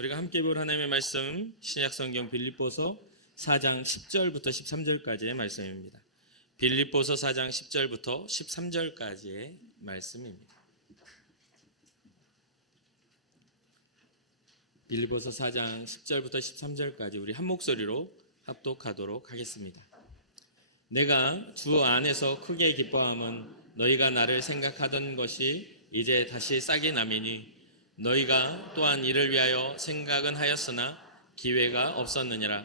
우리가 함께 볼 하나님의 말씀 신약성경 빌립보서 4장 10절부터 13절까지의 말씀입니다. 빌립보서 4장 10절부터 13절까지의 말씀입니다. 빌립보서 4장 10절부터 13절까지 우리 한 목소리로 합독하도록 하겠습니다. 내가 주 안에서 크게 기뻐함은 너희가 나를 생각하던 것이 이제 다시 싹이 나미니 너희가 또한 이를 위하여 생각은 하였으나 기회가 없었느니라.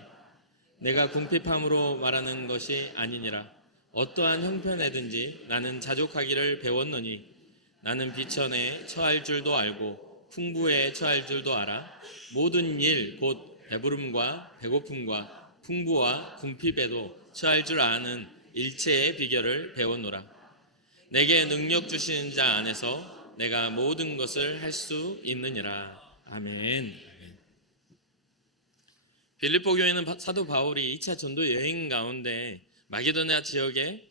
내가 궁핍함으로 말하는 것이 아니니라. 어떠한 형편에든지 나는 자족하기를 배웠노니 나는 비천에 처할 줄도 알고 풍부에 처할 줄도 알아. 모든 일 곧 배부름과 배고픔과 풍부와 궁핍에도 처할 줄 아는 일체의 비결을 배웠노라. 내게 능력 주시는 자 안에서 내가 모든 것을 할 수 있느니라. 아멘. 빌립보 교회는 사도 바울이 2차 전도 여행 가운데 마게도냐 지역의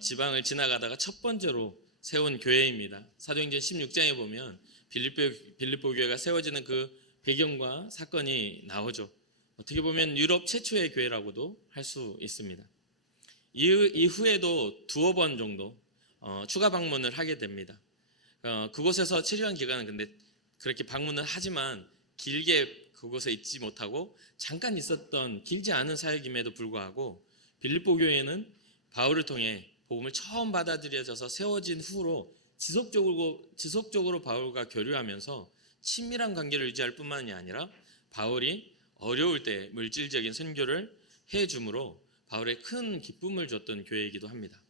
지방을 지나가다가 첫 번째로 세운 교회입니다. 사도행전 16장에 보면 빌립보 교회가 세워지는 그 배경과 사건이 나오죠. 어떻게 보면 유럽 최초의 교회라고도 할 수 있습니다. 이후에도 두어 번 정도 추가 방문을 하게 됩니다. 그곳에서 체류한 기간은 근데 그렇게 방문을 하지만 길게 그곳에 있지 못하고 잠깐 있었던 길지 않은 사역임에도 불구하고 빌립보 교회는 바울을 통해 복음을 처음 받아들여져서 세워진 후로 지속적으로 바울과 교류하면서 친밀한 관계를 유지할 뿐만이 아니라 바울이 어려울 때 물질적인 선교를 해줌으로 바울에 큰 기쁨을 줬던 교회이기도 합니다.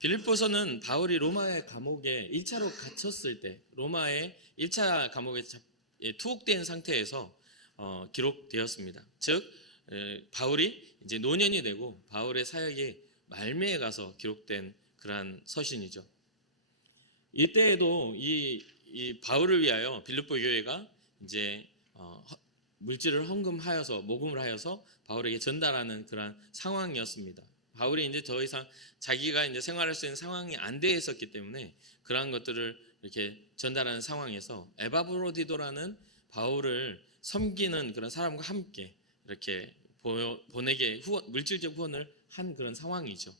빌립보서는 바울이 로마의 감옥에 1차로 갇혔을 때 로마의 1차 감옥에 투옥된 상태에서 기록되었습니다. 즉 바울이 이제 노년이 되고 바울의 사역이 말미에 가서 기록된 그러한 서신이죠. 이때에도 이 바울을 위하여 빌립보 교회가 이제 물질을 헌금하여서 모금을 하여서 바울에게 전달하는 그러한 상황이었습니다. 바울이 이제 더 이상 자기가 이제 생활할 수 있는 상황이 안 돼 있었기 때문에 그러한 것들을 이렇게 전달하는 상황에서 에바브로디도라는 바울을 섬기는 그런 사람과 함께 이렇게 보내게 물질적 후원을 한 그런 상황이죠.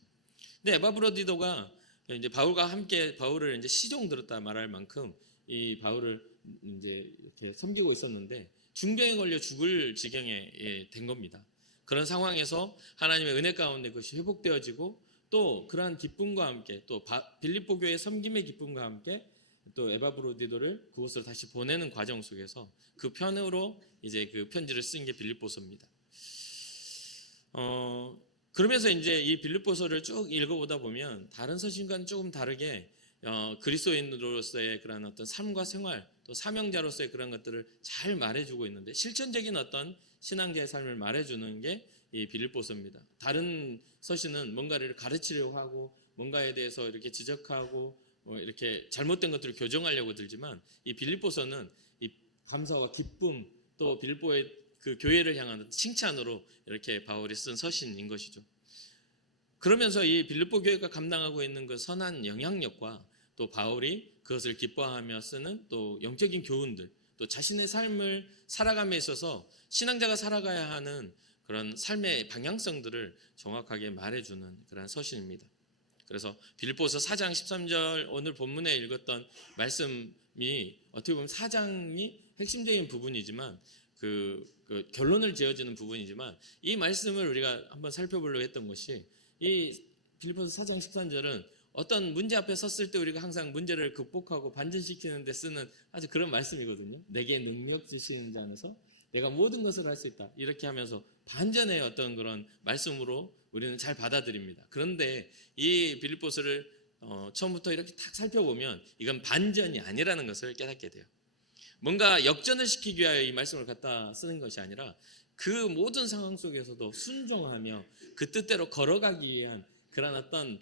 근데 에바브로디도가 이제 바울과 함께 바울을 이제 시종 들었다 말할 만큼 이 바울을 이제 이렇게 섬기고 있었는데 중병에 걸려 죽을 지경에 된 겁니다. 그런 상황에서 하나님의 은혜 가운데 그것이 회복되어지고 또 그러한 기쁨과 함께 또 빌립보 교회의 섬김의 기쁨과 함께 또 에바브로디도를 그곳으로 다시 보내는 과정 속에서 그 편으로 이제 그 편지를 쓴 게 빌립보서입니다. 그러면서 이제 이 빌립보서를 쭉 읽어보다 보면 다른 서신과는 조금 다르게 그리스도인으로서의 그런 어떤 삶과 생활 또 사명자로서의 그런 것들을 잘 말해주고 있는데 실천적인 어떤 신앙자의 삶을 말해주는 게 이 빌립보서입니다. 다른 서신은 뭔가를 가르치려고 하고 뭔가에 대해서 이렇게 지적하고 이렇게 잘못된 것들을 교정하려고 들지만 이 빌립보서는 이 감사와 기쁨 또 빌립보의 그 교회를 향한 칭찬으로 이렇게 바울이 쓴 서신인 것이죠. 그러면서 이 빌립보 교회가 감당하고 있는 그 선한 영향력과 또 바울이 그것을 기뻐하며 쓰는 또 영적인 교훈들 또 자신의 삶을 살아감에 있어서 신앙자가 살아가야 하는 그런 삶의 방향성들을 정확하게 말해주는 그런 서신입니다. 그래서 빌립보서 4장 13절 오늘 본문에 읽었던 말씀이 어떻게 보면 4장이 핵심적인 부분이지만 그 결론을 지어주는 부분이지만 이 말씀을 우리가 한번 살펴보려고 했던 것이 이 빌립보서 4장 13절은 어떤 문제 앞에 섰을 때 우리가 항상 문제를 극복하고 반전시키는 데 쓰는 아주 그런 말씀이거든요. 내게 능력 주시는 자 안에서 내가 모든 것을 할 수 있다. 이렇게 하면서 반전의 어떤 그런 말씀으로 우리는 잘 받아들입니다. 그런데 이 빌립보서를 처음부터 이렇게 딱 살펴보면 이건 반전이 아니라는 것을 깨닫게 돼요. 뭔가 역전을 시키기 위하여 이 말씀을 갖다 쓰는 것이 아니라 그 모든 상황 속에서도 순종하며 그 뜻대로 걸어가기 위한 그런 어떤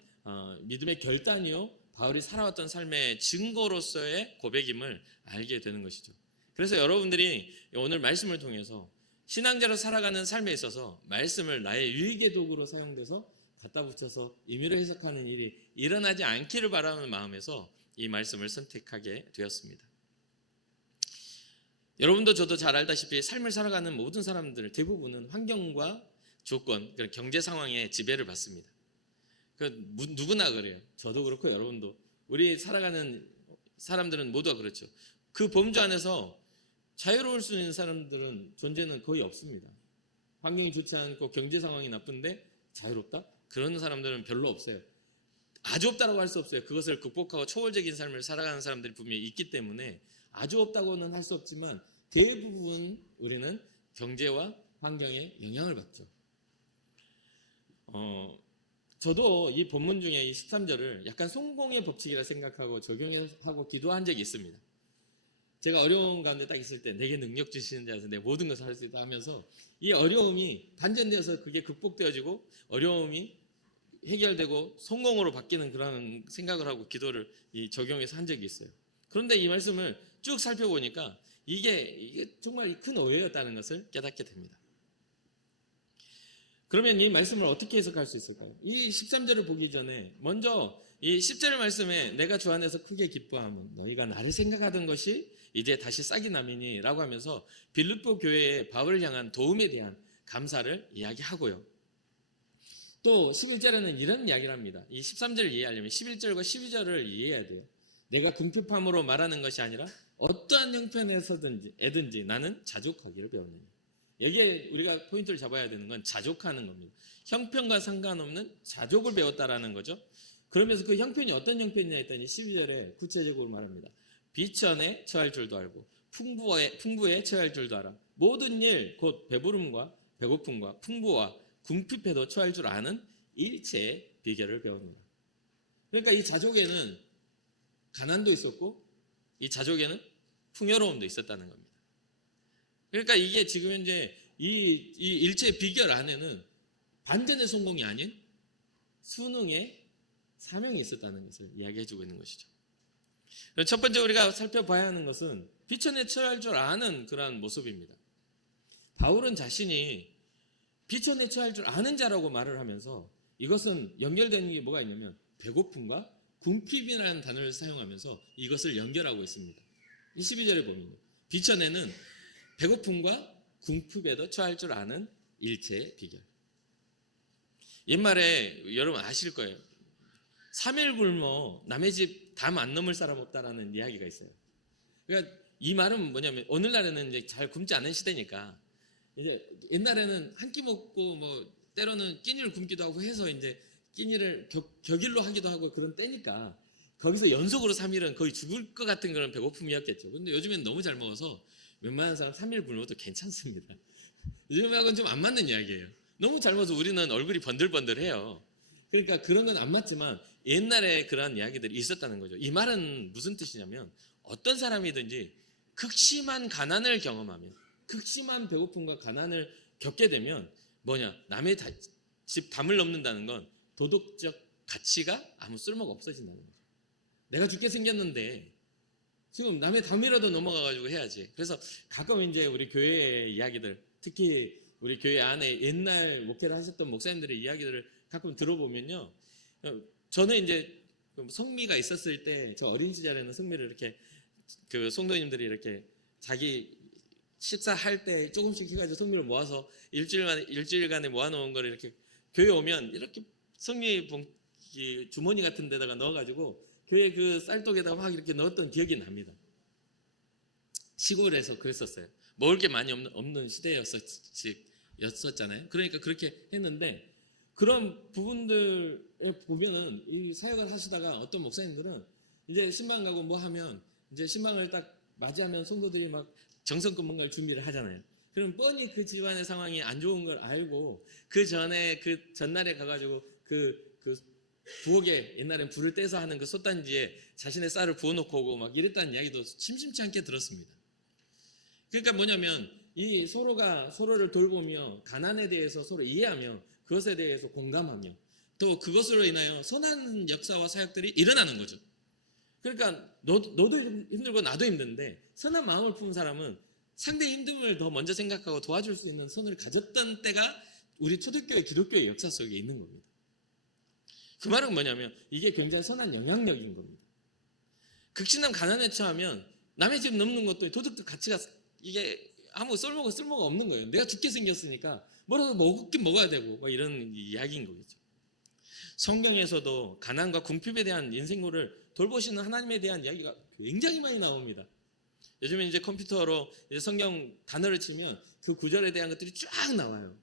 믿음의 결단이요 바울이 살아왔던 삶의 증거로서의 고백임을 알게 되는 것이죠. 그래서 여러분들이 오늘 말씀을 통해서 신앙자로 살아가는 삶에 있어서 말씀을 나의 유익의 도구로 사용돼서 갖다 붙여서 임의로 해석하는 일이 일어나지 않기를 바라는 마음에서 이 말씀을 선택하게 되었습니다. 여러분도 저도 잘 알다시피 삶을 살아가는 모든 사람들 대부분은 환경과 조건, 경제 상황에 지배를 받습니다. 누구나 그래요. 저도 그렇고 여러분도. 우리 살아가는 사람들은 모두가 그렇죠. 그 범주 안에서 자유로울 수 있는 사람들은 존재는 거의 없습니다. 환경이 좋지 않고 경제 상황이 나쁜데 자유롭다? 그런 사람들은 별로 없어요. 아주 없다라고 할 수 없어요. 그것을 극복하고 초월적인 삶을 살아가는 사람들이 분명히 있기 때문에 아주 없다고는 할 수 없지만 대부분 우리는 경제와 환경에 영향을 받죠. 저도 이 본문 중에 이 13절을 약간 성공의 법칙이라 생각하고 적용하고 기도한 적이 있습니다. 제가 어려운 가운데 딱 있을 때 내게 능력 주시는 자에서 내 모든 것을 할 수 있다 하면서 이 어려움이 반전되어서 그게 극복되어지고 어려움이 해결되고 성공으로 바뀌는 그런 생각을 하고 기도를 적용해서 한 적이 있어요. 그런데 이 말씀을 쭉 살펴보니까 이게 정말 큰 오해였다는 것을 깨닫게 됩니다. 그러면 이 말씀을 어떻게 해석할 수 있을까요? 이 13절을 보기 전에 먼저 이 10절 말씀에 내가 주 안에서 크게 기뻐하면 너희가 나를 생각하던 것이 이제 다시 싹이 나미니 라고 하면서 빌립보 교회의 바울을 향한 도움에 대한 감사를 이야기하고요. 또 11절에는 이런 이야기를 합니다. 이 13절을 이해하려면 11절과 12절을 이해해야 돼요. 내가 궁핍함으로 말하는 것이 아니라 어떠한 형편에서든지 나는 자족하기를 배웠느니. 여기에 우리가 포인트를 잡아야 되는 건 자족하는 겁니다. 형편과 상관없는 자족을 배웠다라는 거죠. 그러면서 그 형편이 어떤 형편이냐 했더니 12절에 구체적으로 말합니다. 비천에 처할 줄도 알고 풍부에 처할 줄도 알아. 모든 일 곧 배부름과 배고픔과 풍부와 궁핍에도 처할 줄 아는 일체의 비결을 배웁니다. 그러니까 이 자족에는 가난도 있었고 이 자족에는 풍요로움도 있었다는 겁니다. 그러니까 이게 지금 현재 이 일체의 비결 안에는 반전의 성공이 아닌 순응의 사명이 있었다는 것을 이야기해주고 있는 것이죠. 첫 번째 우리가 살펴봐야 하는 것은 비천에 처할 줄 아는 그러한 모습입니다. 바울은 자신이 비천에 처할 줄 아는 자라고 말을 하면서 이것은 연결되는 게 뭐가 있냐면 배고픔과 궁핍이라는 단어를 사용하면서 이것을 연결하고 있습니다. 12절에 보면 비천에는 배고픔과 궁핍에도 처할 줄 아는 일체의 비결. 옛말에 여러분 아실 거예요. 3일 굶어 남의 집 담 안 넘을 사람 없다라는 이야기가 있어요. 그러니까 이 말은 뭐냐면 오늘날에는 이제 잘 굶지 않은 시대니까 이제 옛날에는 한 끼 먹고 뭐 때로는 끼니를 굶기도 하고 해서 이제 끼니를 격일로 하기도 하고 그런 때니까 거기서 연속으로 3일은 거의 죽을 것 같은 그런 배고픔이었겠죠. 근데 요즘엔 너무 잘 먹어서 웬만한 사람 3일 굶어도 괜찮습니다. 요즘하고는 좀 안 맞는 이야기예요. 너무 잘 먹어서 우리는 얼굴이 번들번들해요. 그러니까 그런 건 안 맞지만 옛날에 그런 이야기들이 있었다는 거죠. 이 말은 무슨 뜻이냐면 어떤 사람이든지 극심한 가난을 경험하면 극심한 배고픔과 가난을 겪게 되면 남의 집 담을 넘는다는 건 도덕적 가치가 아무 쓸모가 없어진다는 거죠. 내가 죽게 생겼는데 지금 남의 담이라도 넘어가가지고 해야지. 그래서 가끔 이제 우리 교회의 이야기들, 특히 우리 교회 안에 옛날 목회를 하셨던 목사님들의 이야기들을 가끔 들어보면요. 저는 이제 성미가 있었을 때, 저 어린 시절에는 성미를 이렇게 그 성도님들이 이렇게 자기 식사할 때 조금씩 해가지고 성미를 모아서 일주일간에 모아놓은 거를 이렇게 교회 오면 이렇게 성미 주머니 같은 데다가 넣어가지고 교회 그 쌀독에다가 막 이렇게 넣었던 기억이 납니다. 시골에서 그랬었어요. 먹을 게 많이 없는 시대였었잖아요. 그러니까 그렇게 했는데 그런 부분들에 보면은 이 사역을 하시다가 어떤 목사님들은 이제 신방 가고 뭐 하면 이제 신방을 딱 맞이하면 성도들이 막 정성껏 뭔가를 준비를 하잖아요. 그럼 뻔히 그 집안의 상황이 안 좋은 걸 알고 그 전날에 가가지고 그 부엌에 옛날엔 불을 떼서 하는 그 솥단지에 자신의 쌀을 부어놓고 오고 막 이랬다는 이야기도 심심치 않게 들었습니다. 그러니까 뭐냐면 이 서로가 서로를 돌보며 가난에 대해서 서로 이해하며 그것에 대해서 공감하며 또 그것으로 인하여 선한 역사와 사역들이 일어나는 거죠. 그러니까 너도 힘들고 나도 힘든데 선한 마음을 품은 사람은 상대의 힘듦을 더 먼저 생각하고 도와줄 수 있는 선을 가졌던 때가 우리 초대교회 기독교의 역사 속에 있는 겁니다. 그 말은 뭐냐면 이게 굉장히 선한 영향력인 겁니다. 극심한 가난에 처하면 남의 집 넘는 것도 도덕적 가치가 이게 아무 쓸모가 없는 거예요. 내가 죽게 생겼으니까 뭐라도 먹긴 먹어야 되고 뭐 이런 이야기인 거겠죠. 성경에서도 가난과 궁핍에 대한 인생고를 돌보시는 하나님에 대한 이야기가 굉장히 많이 나옵니다. 요즘에 이제 컴퓨터로 이제 성경 단어를 치면 그 구절에 대한 것들이 쫙 나와요.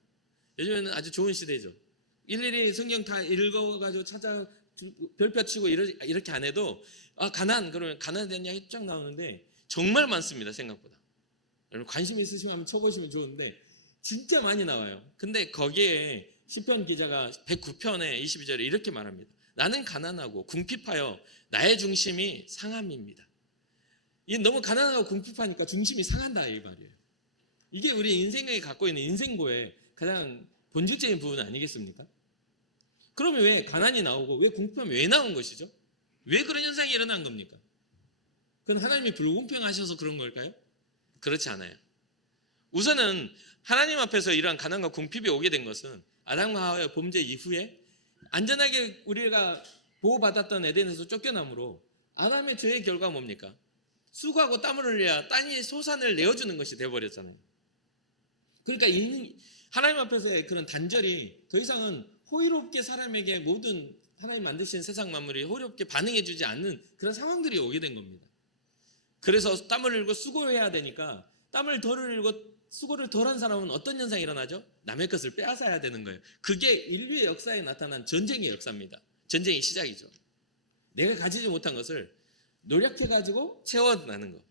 요즘에는 아주 좋은 시대죠. 일일이 성경 다 읽어가지고 찾아 별표 치고 이렇게 안 해도 그러면 가난에 대한 이야기 쫙 나오는데 정말 많습니다. 생각보다. 여러분 관심 있으시면 한번 쳐보시면 좋은데 진짜 많이 나와요. 근데 거기에 시편 기자가 109편에 22절에 이렇게 말합니다. 나는 가난하고 궁핍하여 나의 중심이 상함입니다. 이게 너무 가난하고 궁핍하니까 중심이 상한다 이 말이에요. 이게 우리 인생에 갖고 있는 인생고의 가장 본질적인 부분 아니겠습니까? 그러면 왜 가난이 나오고 왜 궁핍함이 왜 나온 것이죠? 왜 그런 현상이 일어난 겁니까? 그건 하나님이 불공평하셔서 그런 걸까요? 그렇지 않아요. 우선은 하나님 앞에서 이러한 가난과 궁핍이 오게 된 것은 아담과 하와의 범죄 이후에 안전하게 우리가 보호받았던 에덴에서 쫓겨남으로 아담의 죄의 결과가 뭡니까? 수고하고 땀을 흘려야 땅이 소산을 내어주는 것이 되어버렸잖아요. 그러니까 하나님 앞에서의 그런 단절이 더 이상은 호의롭게 사람에게 모든 하나님 만드신 세상 만물이 호의롭게 반응해주지 않는 그런 상황들이 오게 된 겁니다. 그래서 땀을 흘리고 수고해야 되니까 땀을 덜 흘리고 수고를 덜한 사람은 어떤 현상이 일어나죠? 남의 것을 빼앗아야 되는 거예요. 그게 인류의 역사에 나타난 전쟁의 역사입니다. 전쟁의 시작이죠. 내가 가지지 못한 것을 노력해가지고 채워나는 거.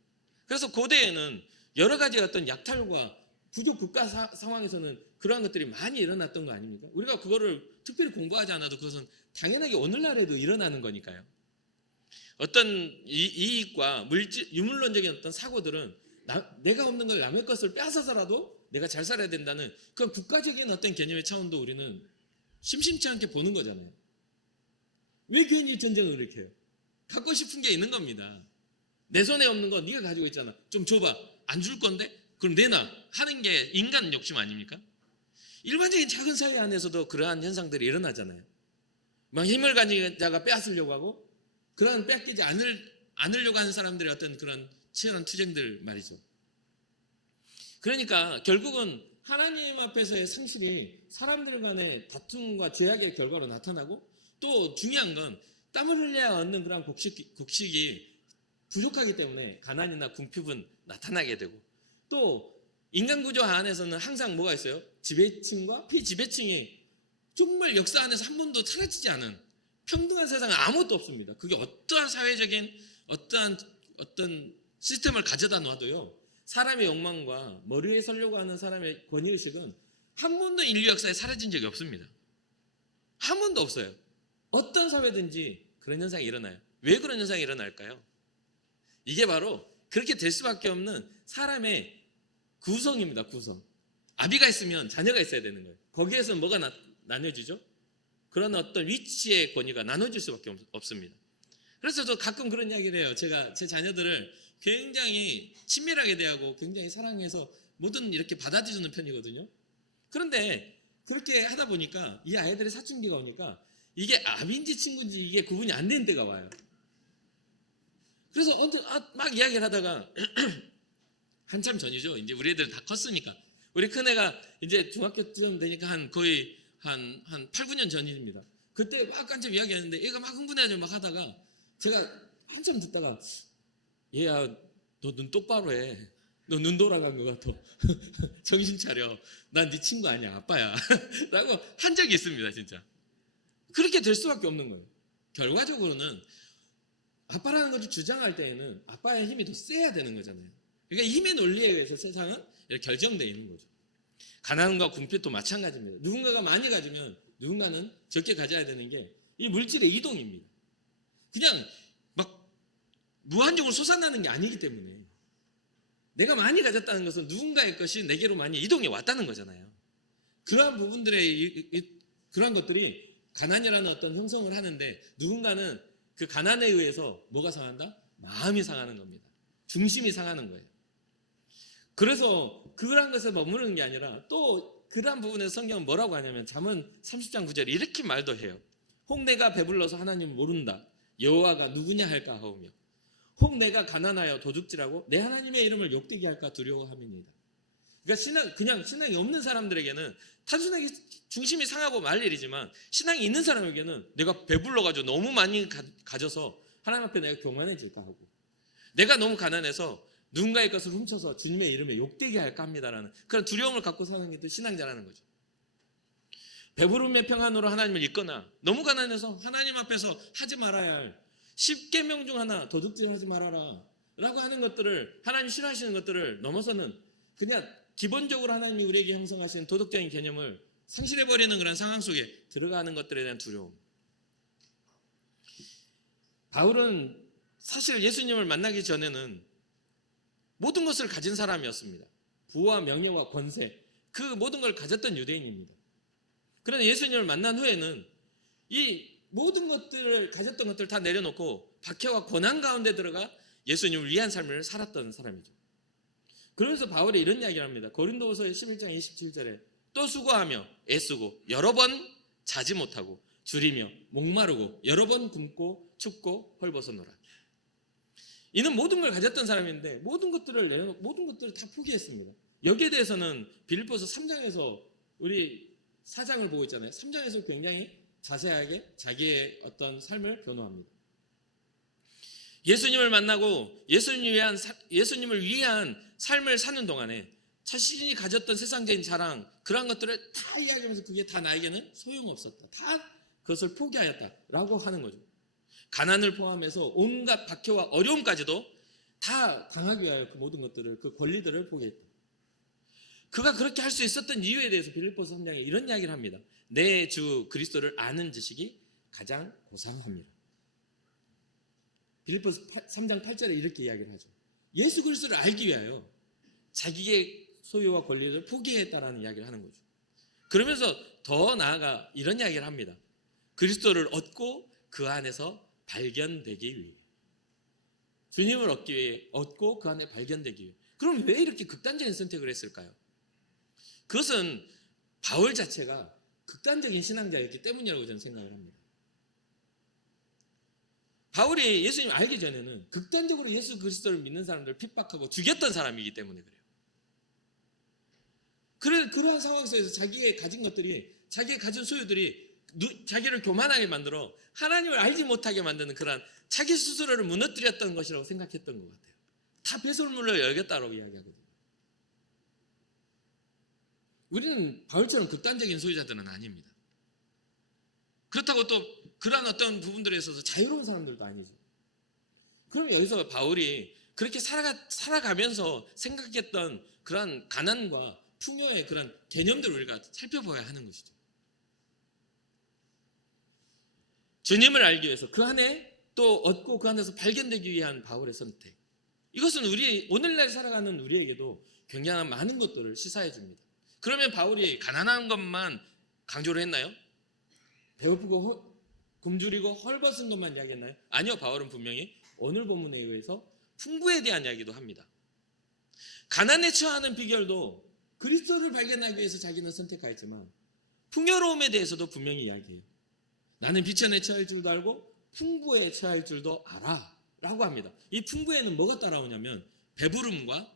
그래서 고대에는 여러 가지 어떤 약탈과 부족 국가 상황에서는 그러한 것들이 많이 일어났던 거 아닙니까? 우리가 그거를 특별히 공부하지 않아도 그것은 당연하게 오늘날에도 일어나는 거니까요. 어떤 이익과 유물론적인 어떤 사고들은 내가 없는 걸 남의 것을 빼앗아서라도 내가 잘 살아야 된다는 그 국가적인 어떤 개념의 차원도 우리는 심심치 않게 보는 거잖아요. 왜 괜히 전쟁을 일으켜요? 갖고 싶은 게 있는 겁니다. 내 손에 없는 거 네가 가지고 있잖아. 좀 줘봐. 안 줄 건데? 그럼 내놔. 하는 게 인간 욕심 아닙니까? 일반적인 작은 사회 안에서도 그러한 현상들이 일어나잖아요. 막 힘을 가진 자가 빼앗으려고 하고 그런 뺏기지 않으려고 하는 사람들의 어떤 그런 치열한 투쟁들 말이죠. 그러니까 결국은 하나님 앞에서의 상실이 사람들 간의 다툼과 죄악의 결과로 나타나고 또 중요한 건 땀을 흘려야 얻는 그런 곡식이 부족하기 때문에 가난이나 궁핍은 나타나게 되고 또 인간 구조 안에서는 항상 뭐가 있어요? 지배층과 피지배층이 정말 역사 안에서 한 번도 사라지지 않은 평등한 세상은 아무것도 없습니다. 그게 어떠한 사회적인 어떤 시스템을 가져다 놔도요. 사람의 욕망과 머리 위에 서려고 하는 사람의 권위의식은 한 번도 인류 역사에 사라진 적이 없습니다. 한 번도 없어요. 어떤 사회든지 그런 현상이 일어나요. 왜 그런 현상이 일어날까요? 이게 바로 그렇게 될 수밖에 없는 사람의 구성입니다. 구성. 아비가 있으면 자녀가 있어야 되는 거예요. 거기에서 뭐가 나눠지죠? 그런 어떤 위치의 권위가 나눠질 수밖에 없습니다. 그래서 저 가끔 그런 이야기를 해요. 제가 제 자녀들을 굉장히 친밀하게 대하고 굉장히 사랑해서 뭐든 이렇게 받아주는 편이거든요. 그런데 그렇게 하다 보니까 이 아이들의 사춘기가 오니까 이게 아비인지 친구인지 이게 구분이 안 되는 때가 와요. 그래서 막 이야기를 하다가 한참 전이죠. 이제 우리 애들 다 컸으니까. 우리 큰애가 이제 중학교쯤 되니까 거의 한 8, 9년 전입니다. 그때 막 한참 이야기하는데 얘가 막 흥분해가지고 막 하다가 제가 한참 듣다가 얘야 너 눈 똑바로 해. 너 눈 돌아간 것 같아. 정신 차려. 난 네 친구 아니야. 아빠야. 라고 한 적이 있습니다. 진짜. 그렇게 될 수밖에 없는 거예요. 결과적으로는 아빠라는 것을 주장할 때에는 아빠의 힘이 더 세야 되는 거잖아요. 그러니까 힘의 논리에 의해서 세상은 이렇게 결정되어 있는 거죠. 가난과 궁핍도 마찬가지입니다. 누군가가 많이 가지면 누군가는 적게 가져야 되는 게 이 물질의 이동입니다. 그냥 막 무한적으로 솟아나는 게 아니기 때문에 내가 많이 가졌다는 것은 누군가의 것이 내게로 많이 이동해 왔다는 거잖아요. 그러한 부분들의 그러한 것들이 가난이라는 어떤 형성을 하는데 누군가는 그 가난에 의해서 뭐가 상한다? 마음이 상하는 겁니다. 중심이 상하는 거예요. 그래서 그러한 것에 머무르는 게 아니라 또 그러한 부분에서 성경은 뭐라고 하냐면 잠언 30장 9절에 이렇게 말도 해요. 홍내가 배불러서 하나님을 모른다. 여호와가 누구냐 할까 하오며 혹 내가 가난하여 도둑질하고 내 하나님의 이름을 욕되게 할까 두려워함이니이다. 그러니까 그냥 신앙이 없는 사람들에게는 단순하게 중심이 상하고 말 일이지만, 신앙이 있는 사람에게는 내가 배불러가지고 너무 많이 가져서 하나님 앞에 내가 교만해질까 하고, 내가 너무 가난해서 누군가의 것을 훔쳐서 주님의 이름에 욕되게 할까 합니다라는 그런 두려움을 갖고 사는 게 또 신앙자라는 거죠. 배부름의 평안으로 하나님을 잊거나 너무 가난해서 하나님 앞에서 하지 말아야 할 10계명 중 하나, 도둑질하지 말아라 라고 하는 것들을, 하나님 싫어하시는 것들을 넘어서는 그냥 기본적으로 하나님이 우리에게 형성하신 도덕적인 개념을 상실해버리는 그런 상황 속에 들어가는 것들에 대한 두려움. 바울은 사실 예수님을 만나기 전에는 모든 것을 가진 사람이었습니다. 부와 명예와 권세, 그 모든 걸 가졌던 유대인입니다. 그런데 예수님을 만난 후에는 이 모든 것들을, 가졌던 것들을 다 내려놓고 박해와 고난 가운데 들어가 예수님을 위한 삶을 살았던 사람이죠. 그러면서 바울이 이런 이야기를 합니다. 고린도후서 11장 27절에 또 수고하며 애쓰고 여러 번 자지 못하고 줄이며 목마르고 여러 번 굶고 춥고 헐벗어노라. 이는 모든 걸 가졌던 사람인데 모든 것들을 내려놓고 모든 것들을 다 포기했습니다. 여기에 대해서는 빌립보서 3장에서 우리 4장을 보고 있잖아요. 3장에서 굉장히 자세하게 자기의 어떤 삶을 변호합니다. 예수님을 만나고 예수님을 위한 삶을 사는 동안에 자신이 가졌던 세상적인 자랑, 그런 것들을 다 이야기하면서 그게 다 나에게는 소용없었다, 다 그것을 포기하였다라고 하는 거죠. 가난을 포함해서 온갖 박해와 어려움까지도 다 당하기 위하여 그 모든 것들을, 그 권리들을 포기했다. 그가 그렇게 할 수 있었던 이유에 대해서 빌립보서 3장에 이런 이야기를 합니다. 내 주 그리스도를 아는 지식이 가장 고상합니다. 빌립보서 3장 8절에 이렇게 이야기를 하죠. 예수 그리스도를 알기 위하여 자기의 소유와 권리를 포기했다라는 이야기를 하는 거죠. 그러면서 더 나아가 이런 이야기를 합니다. 그리스도를 얻고 그 안에서 발견되기 위해, 주님을 얻고 그 안에 발견되기 위해. 그럼 왜 이렇게 극단적인 선택을 했을까요? 그것은 바울 자체가 극단적인 신앙자였기 때문이라고 저는 생각을 합니다. 바울이 예수님을 알기 전에는 극단적으로 예수 그리스도를 믿는 사람들을 핍박하고 죽였던 사람이기 때문에 그래요. 그러한 상황 속에서 자기의 가진 것들이, 자기의 가진 소유들이 자기를 교만하게 만들어 하나님을 알지 못하게 만드는 그런 자기 스스로를 무너뜨렸던 것이라고 생각했던 것 같아요. 다 배설물로 열겠다라고 이야기하거든요. 우리는 바울처럼 극단적인 소유자들은 아닙니다. 그렇다고 또 그러한 어떤 부분들에 있어서 자유로운 사람들도 아니죠. 그럼 여기서 바울이 그렇게 살아가면서 생각했던 그런 가난과 풍요의 그런 개념들을 우리가 살펴봐야 하는 것이죠. 주님을 알기 위해서 그 안에 또 얻고 그 안에서 발견되기 위한 바울의 선택. 이것은 오늘날 살아가는 우리에게도 굉장한 많은 것들을 시사해 줍니다. 그러면 바울이 가난한 것만 강조를 했나요? 배고프고 굶주리고 헐벗은 것만 이야기했나요? 아니요. 바울은 분명히 오늘 본문에 의해서 풍부에 대한 이야기도 합니다. 가난에 처하는 비결도 그리스도를 발견하기 위해서 자기는 선택하였지만 풍요로움에 대해서도 분명히 이야기해요. 나는 비천에 처할 줄도 알고 풍부에 처할 줄도 알아 라고 합니다. 이 풍부에는 뭐가 따라오냐면 배부름과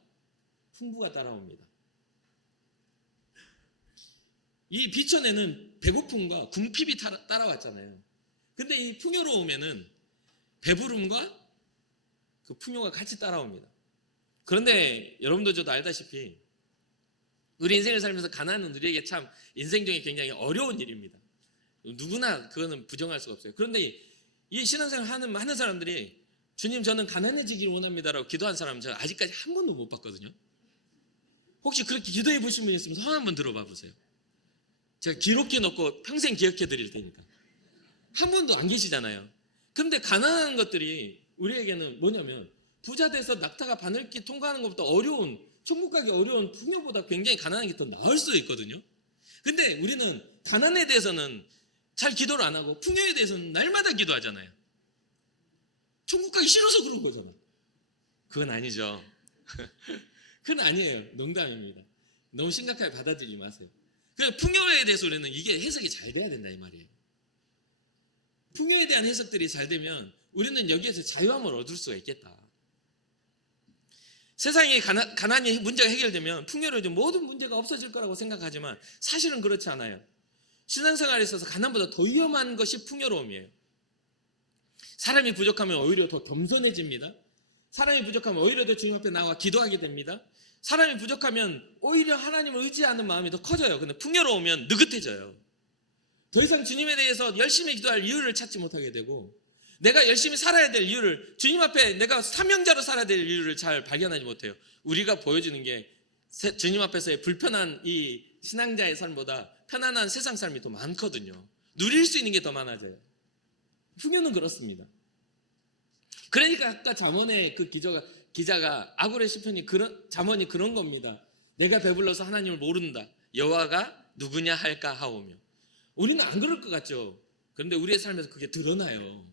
풍부가 따라옵니다. 이 비천에는 배고픔과 궁핍이 따라왔잖아요. 근데 이 풍요로움에는 배부름과 그 풍요가 같이 따라옵니다. 그런데 여러분도 저도 알다시피 우리 인생을 살면서 가난은 우리에게 참 인생 중에 굉장히 어려운 일입니다. 누구나 그거는 부정할 수가 없어요. 그런데 이 신앙생활 하는 많은 사람들이 주님 저는 가난해지길 원합니다라고 기도한 사람 제가 아직까지 한 번도 못 봤거든요. 혹시 그렇게 기도해 보신 분 있으면 손 한번 들어봐 보세요. 제가 기록해 놓고 평생 기억해 드릴 테니까. 한 번도 안 계시잖아요. 그런데 가난한 것들이 우리에게는 뭐냐면 부자 돼서 낙타가 바늘길 통과하는 것보다 어려운, 천국 가기 어려운 풍요보다 굉장히 가난한 게 더 나을 수도 있거든요. 근데 우리는 가난에 대해서는 잘 기도를 안 하고 풍요에 대해서는 날마다 기도하잖아요. 천국 가기 싫어서 그런 거잖아. 그건 아니죠. 그건 아니에요. 농담입니다. 너무 심각하게 받아들이지 마세요. 그러니까 풍요에 대해서 우리는 이게 해석이 잘 돼야 된다 이 말이에요. 풍요에 대한 해석들이 잘 되면 우리는 여기에서 자유함을 얻을 수가 있겠다. 세상에 가난이 문제가 해결되면 풍요로워져 모든 문제가 없어질 거라고 생각하지만 사실은 그렇지 않아요. 신앙생활에 있어서 가난보다 더 위험한 것이 풍요로움이에요. 사람이 부족하면 오히려 더 겸손해집니다. 사람이 부족하면 오히려 더 주님 앞에 나와 기도하게 됩니다. 사람이 부족하면 오히려 하나님을 의지하는 마음이 더 커져요. 근데 풍요로우면 느긋해져요. 더 이상 주님에 대해서 열심히 기도할 이유를 찾지 못하게 되고, 내가 열심히 살아야 될 이유를, 주님 앞에 내가 사명자로 살아야 될 이유를 잘 발견하지 못해요. 우리가 보여주는 게 주님 앞에서의 불편한 이 신앙자의 삶보다 편안한 세상 삶이 더 많거든요. 누릴 수 있는 게 더 많아져요. 풍요는 그렇습니다. 그러니까 아까 잠언의 그 기자가 아굴의 시편이 잠언이 그런 겁니다. 내가 배불러서 하나님을 모른다. 여호와가 누구냐 할까 하오며. 우리는 안 그럴 것 같죠. 그런데 우리의 삶에서 그게 드러나요.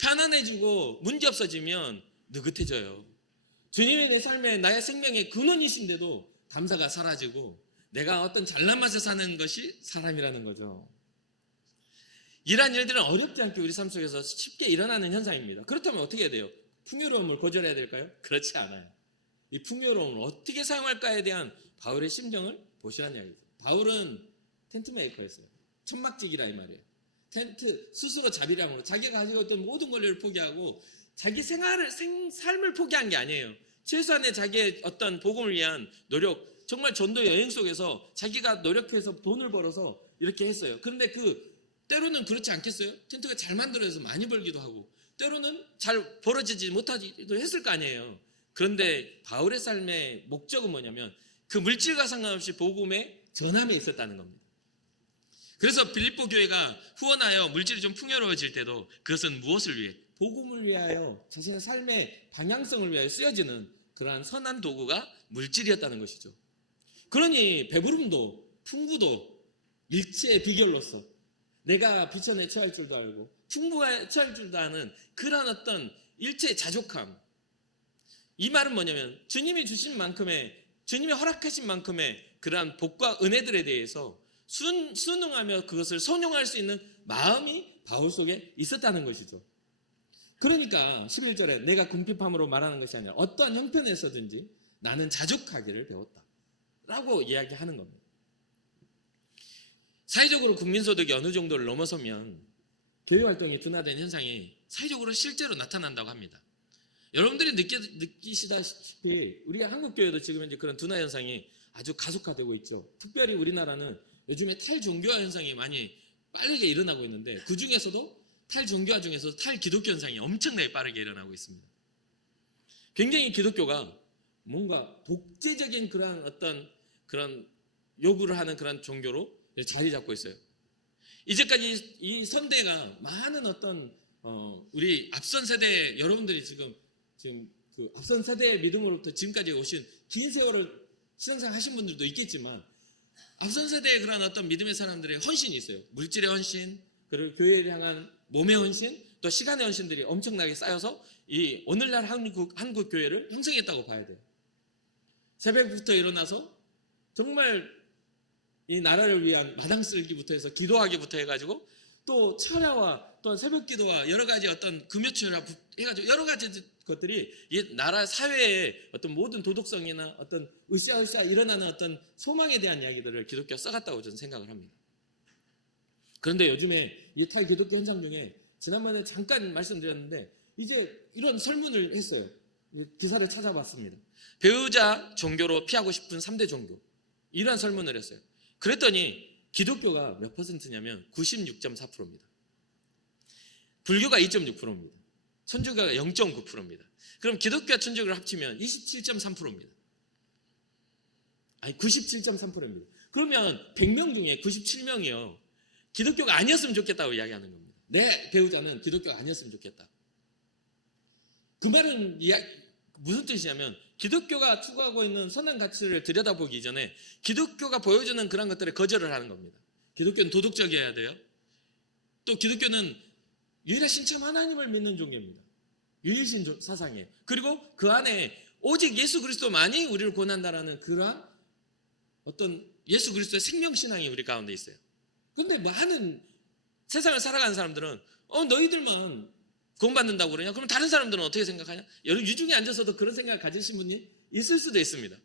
편안해지고 문제 없어지면 느긋해져요. 주님이 내 삶에 나의 생명의 근원이신데도 감사가 사라지고 내가 어떤 잘난 맛에 사는 것이 사람이라는 거죠. 이러한 일들은 어렵지 않게 우리 삶 속에서 쉽게 일어나는 현상입니다. 그렇다면 어떻게 해야 돼요? 풍요로움을 거절해야 될까요? 그렇지 않아요. 이 풍요로움을 어떻게 사용할까에 대한 바울의 심정을 보시라는 이야기죠. 바울은 텐트 메이커였어요. 천막지기라 이 말이에요. 텐트 스스로 자비량으로 자기가 가지고 있던 모든 권리를 포기하고 자기 삶을 포기한 게 아니에요. 최소한의 자기의 어떤 복음을 위한 노력, 정말 전도 여행 속에서 자기가 노력해서 돈을 벌어서 이렇게 했어요. 그런데 때로는 그렇지 않겠어요? 텐트가 잘 만들어져서 많이 벌기도 하고 때로는 잘 벌어지지 못하기도 했을 거 아니에요. 그런데 바울의 삶의 목적은 뭐냐면 그 물질과 상관없이 복음의 전함에 있었다는 겁니다. 그래서 빌립보 교회가 후원하여 물질이 좀 풍요로워질 때도 그것은 무엇을 위해? 복음을 위하여 자신의 삶의 방향성을 위하여 쓰여지는 그러한 선한 도구가 물질이었다는 것이죠. 그러니 배부름도 풍부도 일체의 비결로서 내가 비천에 처할 줄도 알고 풍부에 처할 줄도 아는 그러한 어떤 일체의 자족함. 이 말은 뭐냐면 주님이 주신 만큼의, 주님이 허락하신 만큼의 그러한 복과 은혜들에 대해서 순응하며 그것을 선용할 수 있는 마음이 바울 속에 있었다는 것이죠. 그러니까 11절에 내가 궁핍함으로 말하는 것이 아니라 어떠한 형편에서든지 나는 자족하기를 배웠다 라고 이야기하는 겁니다. 사회적으로 국민소득이 어느 정도를 넘어서면 교회활동이 둔화된 현상이 사회적으로 실제로 나타난다고 합니다. 여러분들이 느끼시다시피 우리 한국교회도 지금 현재 그런 둔화 현상이 아주 가속화되고 있죠. 특별히 우리나라는 요즘에 탈종교화 현상이 많이 빠르게 일어나고 있는데 그 중에서도 탈종교화 중에서도 탈기독교 현상이 엄청나게 빠르게 일어나고 있습니다. 굉장히 기독교가 뭔가 독재적인 그런 요구를 하는 그런 종교로 자리 잡고 있어요. 이제까지 이 선대가 많은 우리 앞선 세대 여러분들이 지금 그 앞선 세대의 믿음으로부터 지금까지 오신 긴 세월을 신앙생활 하신 분들도 있겠지만 앞선 세대의 그런 어떤 믿음의 사람들의 헌신이 있어요. 물질의 헌신, 그리고 교회를 향한 몸의 헌신, 또 시간의 헌신들이 엄청나게 쌓여서 이 오늘날 한국 교회를 형성했다고 봐야 돼요. 새벽부터 일어나서 정말 이 나라를 위한 마당 쓸기부터 해서 기도하기부터 해가지고 또 철야와 또 새벽 기도와 여러 가지 어떤 금요철야 해가지고 여러 가지 것들이 이 나라 사회의 어떤 모든 도덕성이나 어떤 으쌰으쌰 일어나는 어떤 소망에 대한 이야기들을 기독교가 써갔다고 저는 생각을 합니다. 그런데 요즘에 이 탈기독교 현상 중에 지난번에 잠깐 말씀드렸는데 이제 이런 설문을 했어요. 기사를 찾아봤습니다. 배우자 종교로 피하고 싶은 3대 종교 이런 설문을 했어요. 그랬더니 기독교가 몇 퍼센트냐면 96.4%입니다. 불교가 2.6%입니다. 천주교가 0.9%입니다. 그럼 기독교와 천주교를 합치면 27.3%입니다. 아니 97.3%입니다. 그러면 100명 중에 97명이요. 기독교가 아니었으면 좋겠다고 이야기하는 겁니다. 내 배우자는 기독교가 아니었으면 좋겠다. 그 말은 무슨 뜻이냐면 기독교가 추구하고 있는 선한 가치를 들여다보기 이전에 기독교가 보여주는 그런 것들에 거절을 하는 겁니다. 기독교는 도덕적이어야 돼요. 또 기독교는 유일하신 참 하나님을 믿는 종교입니다. 유일신 사상이에요. 그리고 그 안에 오직 예수 그리스도만이 우리를 구원한다라는 그러한 어떤 예수 그리스도의 생명신앙이 우리 가운데 있어요. 그런데 많은 세상을 살아가는 사람들은 너희들만 구원받는다고 그러냐? 그럼 다른 사람들은 어떻게 생각하냐? 여러분 유중에 앉아서도 그런 생각을 가지신 분이 있을 수도 있습니다.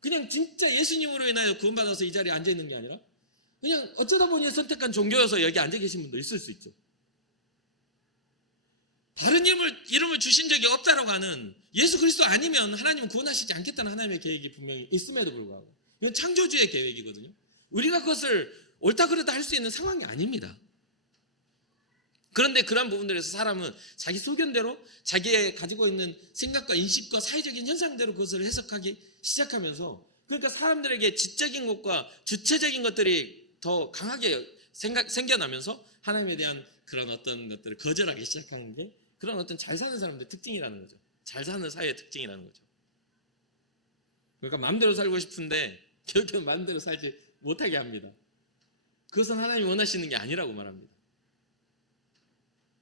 그냥 진짜 예수님으로 인하여 구원받아서 이 자리에 앉아 있는 게 아니라 그냥 어쩌다 보니 선택한 종교여서 여기 앉아 계신 분도 있을 수 있죠. 다른 이름을 주신 적이 없다라고 하는 예수 그리스도 아니면 하나님은 구원하시지 않겠다는 하나님의 계획이 분명히 있음에도 불구하고 이건 창조주의 계획이거든요. 우리가 그것을 옳다 그르다 할 수 있는 상황이 아닙니다. 그런데 그런 부분들에서 사람은 자기 소견대로 자기의 가지고 있는 생각과 인식과 사회적인 현상대로 그것을 해석하기 시작하면서 그러니까 사람들에게 지적인 것과 주체적인 것들이 더 강하게 생겨나면서 하나님에 대한 그런 어떤 것들을 거절하기 시작하는 게 그런 어떤 잘 사는 사람들의 특징이라는 거죠. 잘 사는 사회의 특징이라는 거죠. 그러니까 마음대로 살고 싶은데 결국은 마음대로 살지 못하게 합니다. 그것은 하나님이 원하시는 게 아니라고 말합니다.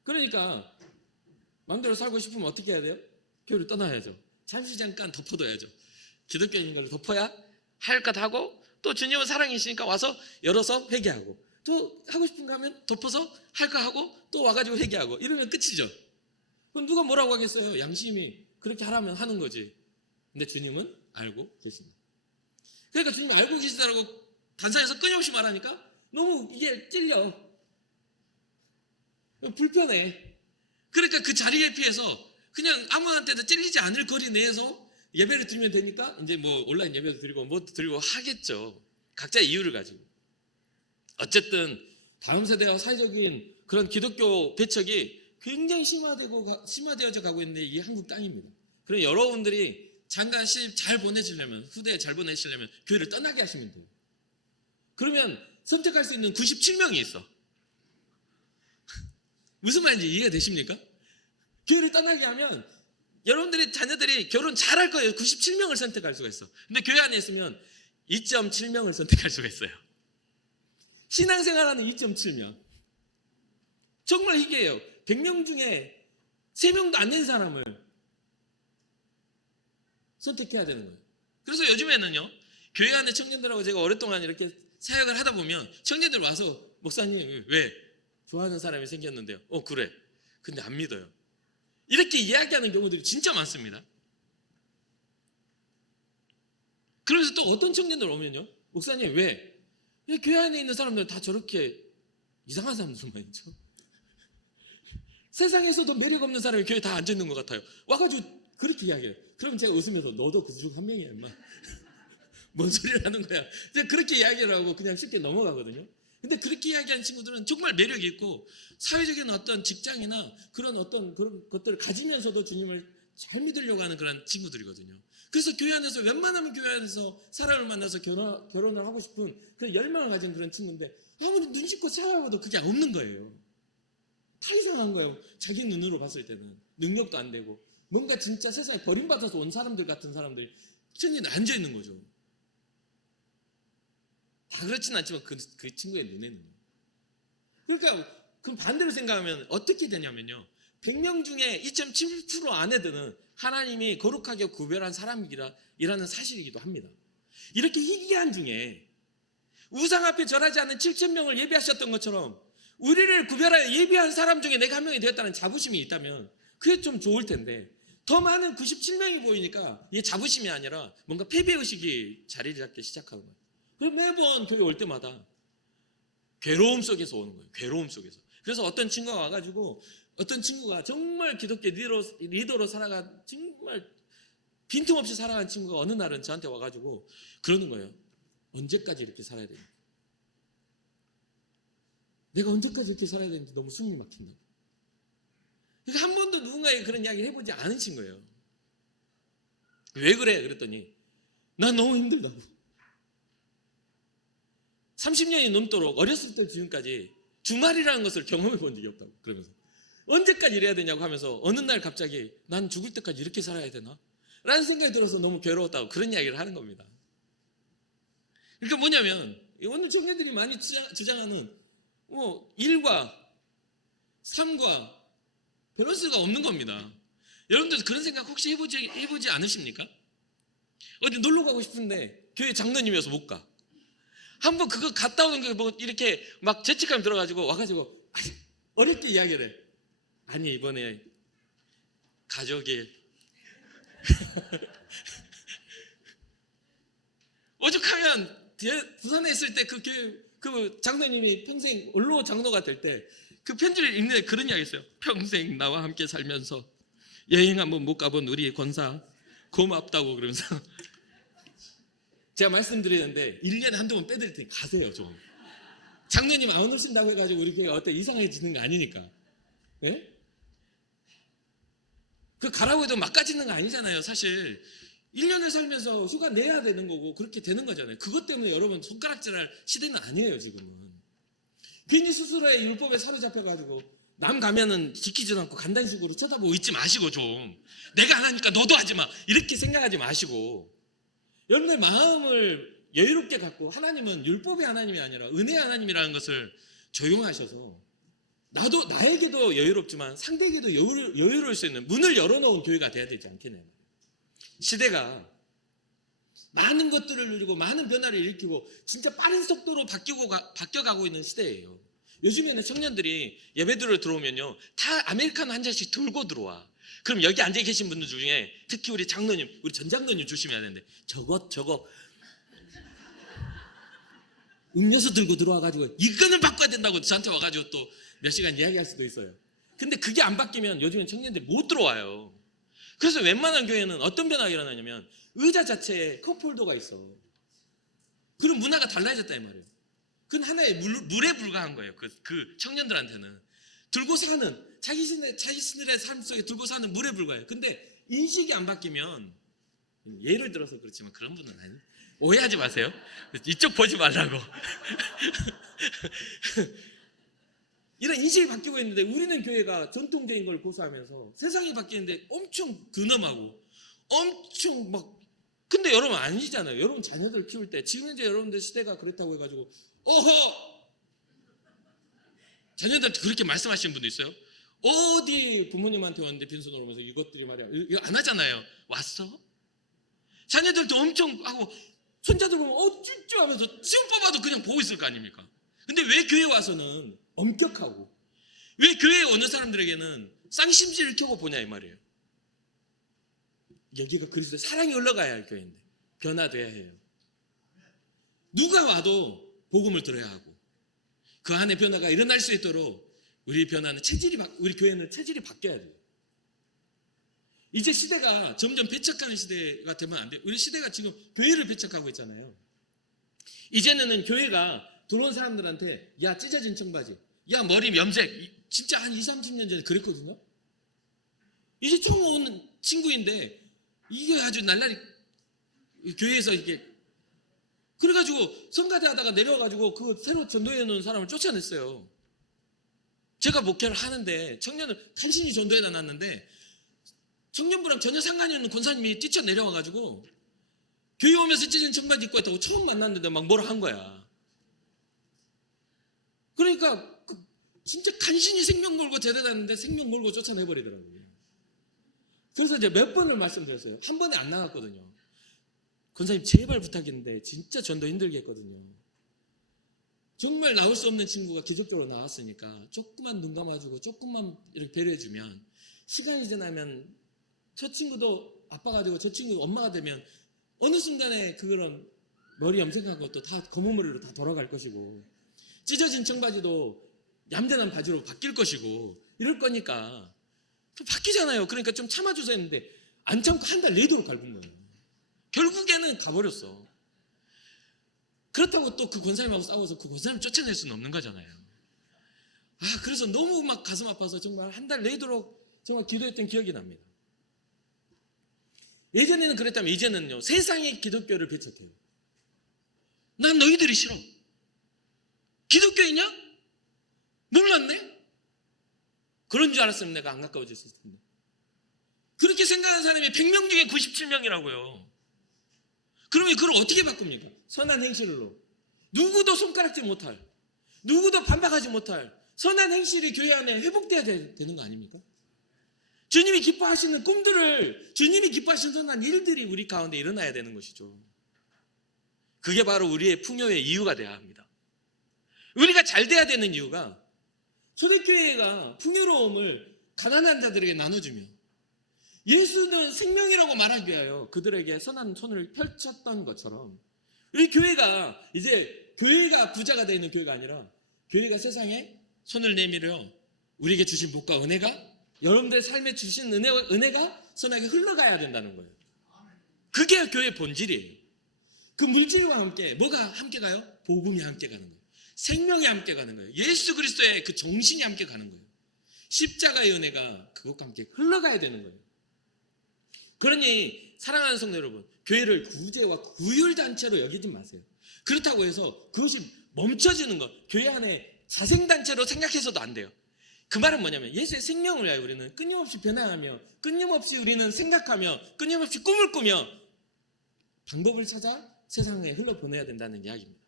그러니까 마음대로 살고 싶으면 어떻게 해야 돼요? 교회를 떠나야죠. 잠시 잠깐 덮어둬야죠. 기독교인 걸 덮어야 할 것 하고 또 주님은 사랑이시니까 와서 열어서 회개하고 또 하고 싶은 거 하면 덮어서 할 거 하고 또 와가지고 회개하고 이러면 끝이죠. 그럼 누가 뭐라고 하겠어요? 양심이 그렇게 하라면 하는 거지. 근데 주님은 알고 계십니다. 그러니까 주님이 알고 계시다라고 단상에서 끊임없이 말하니까 너무 이게 찔려. 불편해. 그러니까 그 자리에 피해서 그냥 아무한테도 찔리지 않을 거리 내에서 예배를 드리면 되니까 이제 뭐 온라인 예배도 드리고 뭐 드리고 하겠죠. 각자의 이유를 가지고. 어쨌든 다음 세대와 사회적인 그런 기독교 배척이 굉장히 심화되어져 가고 있는데 이게 한국 땅입니다. 그럼 여러분들이 장가십 잘 보내시려면 후대에 잘 보내시려면 교회를 떠나게 하시면 돼요. 그러면 선택할 수 있는 97명이 있어. 무슨 말인지 이해가 되십니까? 교회를 떠나게 하면 여러분들의 자녀들이 결혼 잘할 거예요. 97명을 선택할 수가 있어. 근데 교회 안에 있으면 2.7명을 선택할 수가 있어요. 신앙생활하는 2.7명. 정말 희귀해요. 100명 중에 3명도 안 된 사람을 선택해야 되는 거예요. 그래서 요즘에는요, 교회 안에 청년들하고 제가 오랫동안 이렇게 사역을 하다 보면 청년들 와서 목사님 왜 좋아하는 사람이 생겼는데요. 그래. 근데 안 믿어요. 이렇게 이야기하는 경우들이 진짜 많습니다. 그래서 또 어떤 청년들 오면요. 목사님 왜 교회 안에 있는 사람들 다 저렇게 이상한 사람들만 있죠. 세상에서도 매력 없는 사람이 교회에 다 앉아있는 것 같아요. 와가지고 그렇게 이야기해요. 그럼 제가 웃으면서 너도 그 중 한 명이야 임마. 뭔 소리를 하는 거야. 제가 그렇게 이야기를 하고 그냥 쉽게 넘어가거든요. 근데 그렇게 이야기하는 친구들은 정말 매력이 있고 사회적인 어떤 직장이나 그런 어떤 그런 것들을 가지면서도 주님을 잘 믿으려고 하는 그런 친구들이거든요. 그래서 교회 안에서 웬만하면 교회 안에서 사람을 만나서 결혼을 하고 싶은 그런 열망을 가진 그런 친구인데 아무리 눈 씻고 생각해도 그게 없는 거예요. 다 이상한 거예요. 자기 눈으로 봤을 때는 능력도 안 되고 뭔가 진짜 세상에 버림받아서 온 사람들 같은 사람들이 천천히 앉아있는 거죠. 다 그렇진 않지만 그 친구의 눈에는요. 그러니까 그럼 반대로 생각하면 어떻게 되냐면요. 100명 중에 2.7% 안에 드는 하나님이 거룩하게 구별한 사람이라는 사실이기도 합니다. 이렇게 희귀한 중에 우상 앞에 절하지 않은 7,000명을 예비하셨던 것처럼 우리를 구별하여 예비한 사람 중에 내가 한 명이 되었다는 자부심이 있다면 그게 좀 좋을 텐데 더 많은 97명이 보이니까 이게 자부심이 아니라 뭔가 패배의식이 자리를 잡기 시작하는 거예요. 그럼 매번 교회 올 때마다 괴로움 속에서 오는 거예요. 괴로움 속에서. 그래서 어떤 친구가 와가지고 어떤 친구가 정말 기독교 리더로 살아간 정말 빈틈없이 살아간 친구가 어느 날은 저한테 와가지고 그러는 거예요. 언제까지 이렇게 살아야 되는지. 내가 언제까지 이렇게 살아야 되는지 너무 숨이 막힌다고. 그러니까 한 번도 누군가에게 그런 이야기를 해보지 않으신 거예요. 왜 그래? 그랬더니 난 너무 힘들다고. 30년이 넘도록 어렸을 때 지금까지 주말이라는 것을 경험해 본 적이 없다고. 그러면서 언제까지 이래야 되냐고 하면서 어느 날 갑자기 난 죽을 때까지 이렇게 살아야 되나? 라는 생각이 들어서 너무 괴로웠다고 그런 이야기를 하는 겁니다. 그러니까 뭐냐면 오늘 청년들이 많이 주장하는 일과 삶과 밸런스가 없는 겁니다. 여러분들 그런 생각 혹시 해보지 않으십니까? 어디 놀러 가고 싶은데 교회 장로님이어서 못 가. 한번 그거 갔다 오는 거 뭐 이렇게 막 죄책감 들어가지고 와가지고 어렵게 이야기를 해. 아니 이번에 가족이 오죽하면 부산에 있을 때 그 장로님이 평생 원로 장로가 될 때 그 편지를 읽는데 그런 이야기 했어요. 평생 나와 함께 살면서 여행 한번 못 가본 우리 권사 고맙다고 그러면서 제가 말씀드리는데 1년에 한두 번 빼드릴 테니 가세요 좀. 장로님 안 오신다고 해가지고 우리 교회가 어때 이상해지는 거 아니니까. 네? 그 가라고 해도 막 가지는 거 아니잖아요. 사실 1년을 살면서 휴가 내야 되는 거고 그렇게 되는 거잖아요. 그것 때문에 여러분 손가락질할 시대는 아니에요 지금은. 괜히 스스로의 율법에 사로잡혀가지고 남 가면은 지키지도 않고 간다는 식으로 쳐다보고 있지 마시고 좀 내가 안 하니까 너도 하지 마 이렇게 생각하지 마시고 여러분의 마음을 여유롭게 갖고 하나님은 율법의 하나님이 아니라 은혜의 하나님이라는 것을 적용하셔서 나에게도 여유롭지만 상대에게도 여유로울 수 있는 문을 열어놓은 교회가 돼야 되지 않겠냐요. 시대가 많은 것들을 누리고 많은 변화를 일으키고 진짜 빠른 속도로 바뀌어가고 있는 시대예요. 요즘에는 청년들이 예배드려 들어오면요 다 아메리카노 한 잔씩 들고 들어와. 그럼 여기 앉아 계신 분들 중에 특히 우리 장로님, 우리 전 장로님 조심해야 되는데 저거 음료수 들고 들어와가지고 이거는 바꿔야 된다고 저한테 와가지고 또 몇 시간 이야기할 수도 있어요. 근데 그게 안 바뀌면 요즘엔 청년들이 못 들어와요. 그래서 웬만한 교회는 어떤 변화가 일어나냐면 의자 자체에 컵홀더가 있어. 그런 문화가 달라졌다 이 말이에요. 그건 하나의 물에 불과한 거예요. 그 청년들한테는 들고 사는 자기들의 삶 속에 들고 사는 물에 불과해요. 근데 인식이 안 바뀌면 예를 들어서 그렇지만 그런 분은 아니에요. 오해하지 마세요. 이쪽 보지 말라고. 이런 인식이 바뀌고 있는데 우리는 교회가 전통적인 걸 고수하면서 세상이 바뀌는데 엄청 근엄하고 엄청 막 근데 여러분 아니잖아요. 여러분 자녀들 키울 때 지금 이제 여러분들 시대가 그렇다고 해가지고 어허 자녀들한테 그렇게 말씀하시는 분도 있어요. 어디 부모님한테 왔는데 빈손으로 오면서 이것들이 말이야 이거 안 하잖아요. 왔어? 자녀들도 엄청 하고 손자들 보면 쭈쭈 하면서 지금 뽑아도 그냥 보고 있을 거 아닙니까? 근데 왜 교회 와서는 엄격하고 왜 교회에 오는 사람들에게는 쌍심지를 켜고 보냐 이 말이에요. 여기가 그리스도의 사랑이 올라가야 할 교회인데 변화돼야 해요. 누가 와도 복음을 들어야 하고 그 안에 변화가 일어날 수 있도록 우리 교회는 체질이 바뀌어야 돼요. 이제 시대가 점점 배척하는 시대가 되면 안 돼요. 우리 시대가 지금 교회를 배척하고 있잖아요. 이제는 교회가 들어온 사람들한테 야 찢어진 청바지, 야 머리 염색 진짜 한 20-30년 전에 그랬거든요. 이제 처음 온 친구인데 이게 아주 날라리 교회에서 이렇게 그래가지고 성가대 하다가 내려와가지고 그 새로 전도해 놓은 사람을 쫓아냈어요. 제가 목회를 하는데 청년을 간신히 전도해다 놨는데 청년부랑 전혀 상관이 없는 권사님이 뛰쳐내려와가지고 교회 오면서 찢어진 청바지 입고 왔다고 처음 만났는데 막 뭐라 한 거야. 그러니까 진짜 간신히 생명 걸고 데려다녔는데 생명 걸고 쫓아내버리더라고요. 그래서 이제 몇 번을 말씀드렸어요. 한 번에 안 나갔거든요. 권사님 제발 부탁인데 진짜 전도 힘들게 했거든요. 정말 나올 수 없는 친구가 기적적으로 나왔으니까 조금만 눈 감아주고 조금만 이렇게 배려해주면 시간이 지나면 저 친구도 아빠가 되고 저 친구 엄마가 되면 어느 순간에 그런 머리 염색한 것도 다 검은 머리로 다 돌아갈 것이고 찢어진 청바지도 얌전한 바지로 바뀔 것이고 이럴 거니까 좀 바뀌잖아요. 그러니까 좀 참아주세요 했는데 안 참고 한 달 내도록 밟은 거예요. 결국에는 가버렸어. 그렇다고 또 그 권사님하고 싸워서 그 권사님 쫓아낼 수는 없는 거잖아요. 그래서 너무 막 가슴 아파서 정말 한 달 내도록 정말 기도했던 기억이 납니다. 예전에는 그랬다면 이제는요 세상의 기독교를 배척해요. 난 너희들이 싫어. 기독교이냐? 몰랐네? 그런 줄 알았으면 내가 안 가까워졌을 텐데. 그렇게 생각하는 사람이 100명 중에 97명이라고요. 그러면 그걸 어떻게 바꿉니까? 선한 행실로. 누구도 손가락질 못할, 누구도 반박하지 못할 선한 행실이 교회 안에 회복돼야 되는 거 아닙니까? 주님이 기뻐하시는 꿈들을, 주님이 기뻐하시는 선한 일들이 우리 가운데 일어나야 되는 것이죠. 그게 바로 우리의 풍요의 이유가 돼야 합니다. 우리가 잘 돼야 되는 이유가 초대교회가 풍요로움을 가난한 자들에게 나눠주며 예수는 생명이라고 말하기 위하여 그들에게 선한 손을 펼쳤던 것처럼 우리 교회가 이제 교회가 부자가 되어 있는 교회가 아니라 교회가 세상에 손을 내밀어 우리에게 주신 복과 은혜가 여러분들의 삶에 주신 은혜가 선하게 흘러가야 된다는 거예요. 그게 교회의 본질이에요. 그 물질과 함께 뭐가 함께 가요? 복음이 함께 가는 거예요. 생명이 함께 가는 거예요. 예수 그리스도의 그 정신이 함께 가는 거예요. 십자가의 은혜가 그것과 함께 흘러가야 되는 거예요. 그러니 사랑하는 성도 여러분, 교회를 구제와 구휼단체로 여기지 마세요. 그렇다고 해서 그것이 멈춰지는 것, 교회 안에 자생단체로 생각해서도 안 돼요. 그 말은 뭐냐면 예수의 생명을 위하여 우리는 끊임없이 변화하며 끊임없이 우리는 생각하며 끊임없이 꿈을 꾸며 방법을 찾아 세상에 흘러보내야 된다는 이야기입니다.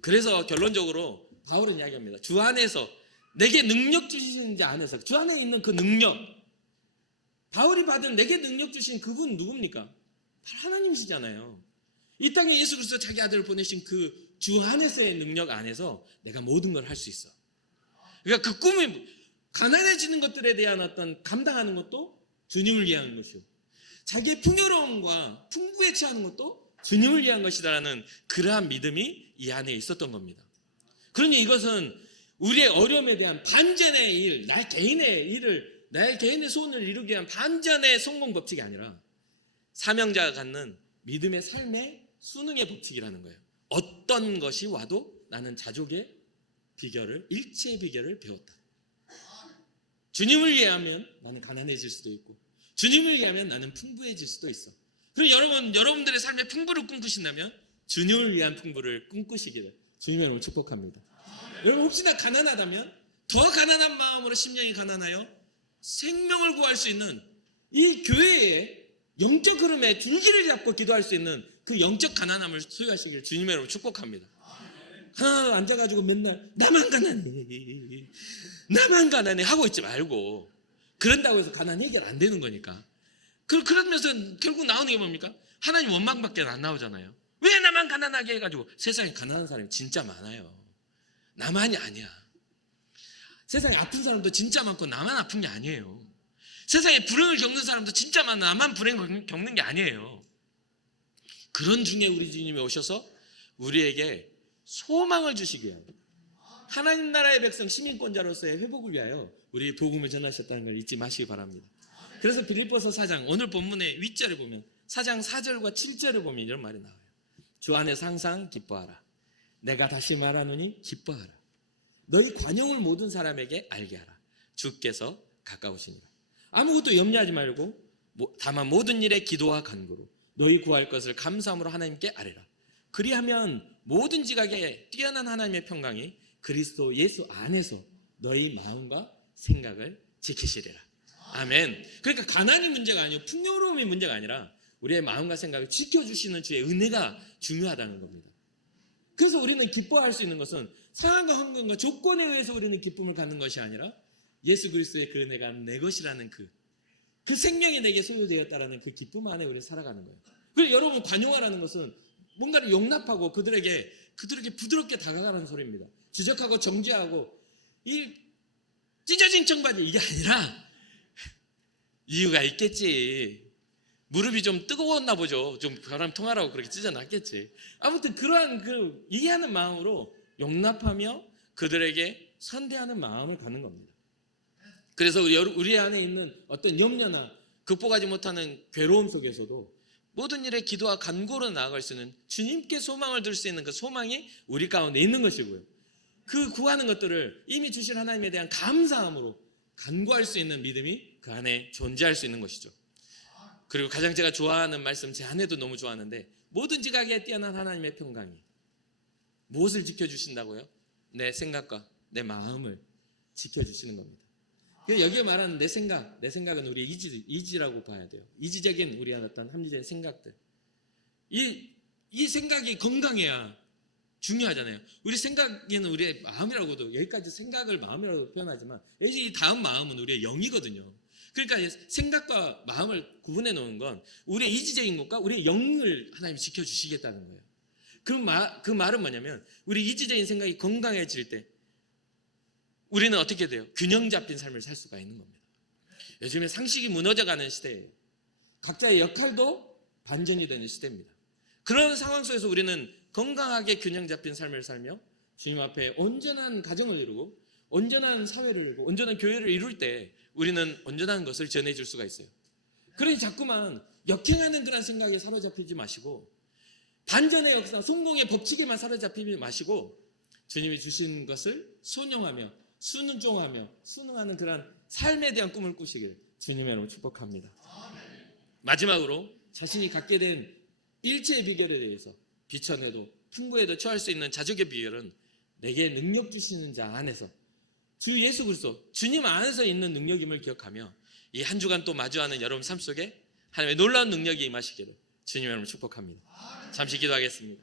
그래서 결론적으로 바울은 이야기합니다. 주 안에서 내게 능력 주시는지 안에서 주 안에 있는 그 능력, 바울이 받은 내게 능력 주신 그분 누굽니까? 바로 하나님이시잖아요. 이 땅에 예수 그리스도 자기 아들을 보내신 그 주 안에서의 능력 안에서 내가 모든 걸 할 수 있어. 그러니까 그 꿈이 가난해지는 것들에 대한 어떤 감당하는 것도 주님을 위한 것이고 자기의 풍요로움과 풍부에 취하는 것도 주님을 위한 것이다라는 그러한 믿음이 이 안에 있었던 겁니다. 그러니 이것은 우리의 어려움에 대한 반전의 일, 나의 개인의 일을, 나의 개인의 소원을 이루기 위한 반전의 성공 법칙이 아니라 사명자가 갖는 믿음의 삶의 수능의 법칙이라는 거예요. 어떤 것이 와도 나는 자족의 비결을, 일체의 비결을 배웠다. 주님을 위하면 나는 가난해질 수도 있고 주님을 위하면 나는 풍부해질 수도 있어. 그럼 여러분들의 삶의 풍부를 꿈꾸신다면 주님을 위한 풍부를 꿈꾸시기를 주님의 이름으로 축복합니다. 여러분 혹시나 가난하다면 더 가난한 마음으로 심령이 가난하여 생명을 구할 수 있는 이 교회의 영적 흐름에 줄기를 잡고 기도할 수 있는 그 영적 가난함을 소유하시기를 주님의 이름으로 축복합니다. 하나 앉아가지고 맨날 나만 가난해 하고 있지 말고 그런다고 해서 가난 해결 안 되는 거니까. 그러면서 결국 나오는 게 뭡니까? 하나님 원망밖에 안 나오잖아요. 왜 나만 가난하게 해가지고. 세상에 가난한 사람이 진짜 많아요. 나만이 아니야. 세상에 아픈 사람도 진짜 많고 나만 아픈 게 아니에요. 세상에 불행을 겪는 사람도 진짜 많아. 나만 불행을 겪는 게 아니에요. 그런 중에 우리 주님이 오셔서 우리에게 소망을 주시기 위하여 하나님 나라의 백성 시민권자로서의 회복을 위하여 우리 복음을 전하셨다는 걸 잊지 마시기 바랍니다. 그래서 빌립보서 4장 오늘 본문의 윗절을 보면 4장 4절과 7절을 보면 이런 말이 나와요. 주 안에서 항상 기뻐하라. 내가 다시 말하노니 기뻐하라. 너희 관용을 모든 사람에게 알게 하라. 주께서 가까우시니라. 아무것도 염려하지 말고 다만 모든 일에 기도와 간구로 너희 구할 것을 감사함으로 하나님께 아뢰라. 그리하면 모든 지각에 뛰어난 하나님의 평강이 그리스도 예수 안에서 너희 마음과 생각을 지키시리라. 아멘. 그러니까 가난이 문제가 아니고 풍요로움이 문제가 아니라 우리의 마음과 생각을 지켜주시는 주의 은혜가 중요하다는 겁니다. 그래서 우리는 기뻐할 수 있는 것은 상황과 환경과 조건에 의해서 우리는 기쁨을 갖는 것이 아니라 예수 그리스도의 그 은혜가 내 것이라는 그 생명이 내게 소유되었다라는 그 기쁨 안에 우리 살아가는 거예요. 그리고 여러분 관용하라는 것은 뭔가를 용납하고 그들에게 부드럽게 다가가는 소리입니다. 지적하고 정죄하고 이 찢어진 청바지 이게 아니라 이유가 있겠지. 무릎이 좀 뜨거웠나 보죠. 좀 바람 통하라고 그렇게 찢어놨겠지. 아무튼 그러한 이해하는 마음으로 용납하며 그들에게 선대하는 마음을 갖는 겁니다. 그래서 우리 안에 있는 어떤 염려나 극복하지 못하는 괴로움 속에서도 모든 일에 기도와 간구로 나아갈 수 있는 주님께 소망을 둘 수 있는 그 소망이 우리 가운데 있는 것이고요. 그 구하는 것들을 이미 주신 하나님에 대한 감사함으로 간구할 수 있는 믿음이 그 안에 존재할 수 있는 것이죠. 그리고 가장 제가 좋아하는 말씀, 제 아내도 너무 좋아하는데 모든 지각에 뛰어난 하나님의 평강이 무엇을 지켜주신다고요? 내 생각과 내 마음을 지켜주시는 겁니다. 여기에 말하는 내 생각은 우리의 이지라고 봐야 돼요. 이지적인 우리의 어떤 합리적인 생각들. 이 생각이 건강해야 중요하잖아요. 우리 생각에는 우리의 마음이라고도, 여기까지 생각을 마음이라고 표현하지만 이 다음 마음은 우리의 영이거든요. 그러니까 생각과 마음을 구분해 놓은 건 우리의 이지적인 것과 우리의 영을 하나님이 지켜주시겠다는 거예요. 그 말은 뭐냐면 우리 이지적인 생각이 건강해질 때 우리는 어떻게 돼요? 균형 잡힌 삶을 살 수가 있는 겁니다. 요즘에 상식이 무너져가는 시대예요. 각자의 역할도 반전이 되는 시대입니다. 그런 상황 속에서 우리는 건강하게 균형 잡힌 삶을 살며 주님 앞에 온전한 가정을 이루고 온전한 사회를 이루고 온전한 교회를 이룰 때 우리는 온전한 것을 전해줄 수가 있어요. 그러니 자꾸만 역행하는 그런 생각에 사로잡히지 마시고 반전의 역사, 성공의 법칙에만 사로잡히지 마시고 주님이 주신 것을 순종하며 순종하며 순응하는 그런 삶에 대한 꿈을 꾸시길 주님의 이름으로 축복합니다. 마지막으로 자신이 갖게 된 일체의 비결에 대해서 비천에도 풍부에도 처할 수 있는 자족의 비결은 내게 능력 주시는 자 안에서 주 예수 그리스도 주님 안에서 있는 능력임을 기억하며 이 한 주간 또 마주하는 여러분 삶 속에 하나님의 놀라운 능력이 임하시기를 주님의 이름으로 축복합니다. 잠시 기도하겠습니다.